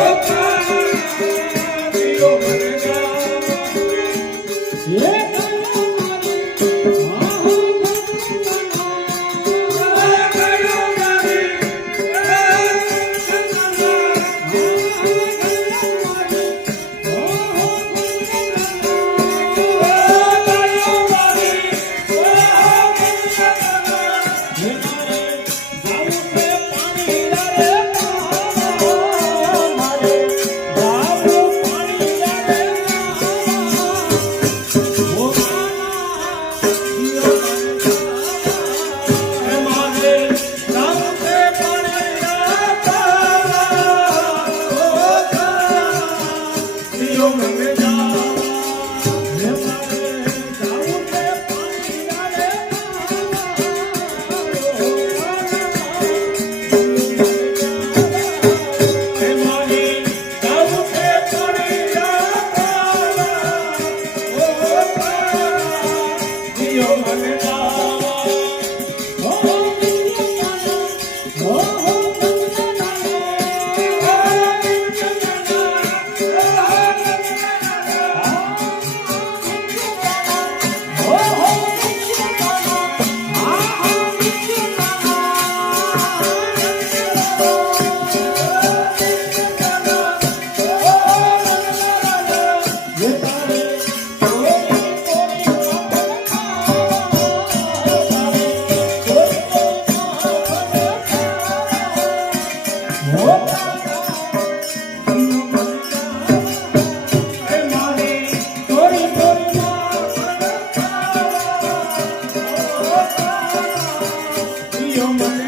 Oh, Yo, my man, your mind.